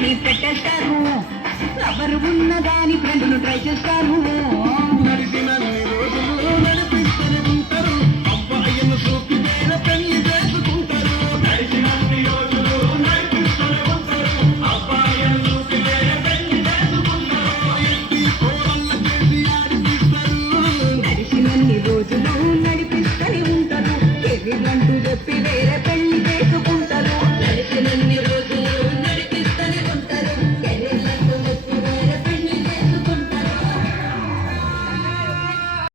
అని పెట్టేస్తారు ఎవరు ఉన్నదాని ఫ్రెండ్ను ట్రై చేస్తారు నడిపినన్ని రోజులు నడిపిస్తూనే ఉంటారు అబ్బాయిను చూపి వేరే పెళ్లి చేసుకుంటారు నడిపినన్ని రోజులు నడిపిస్తూనే ఉంటారు అబ్బాయిను చూపి వేరే పెళ్లి చేసుకుంటారు ఎత్తి కోడళ్ళ చేసి ఆడిపిస్తారు నడిచినన్ని రోజులు నడిపిస్తూనే ఉంటారు కెరీర్ అంటూ చెప్పి వేరే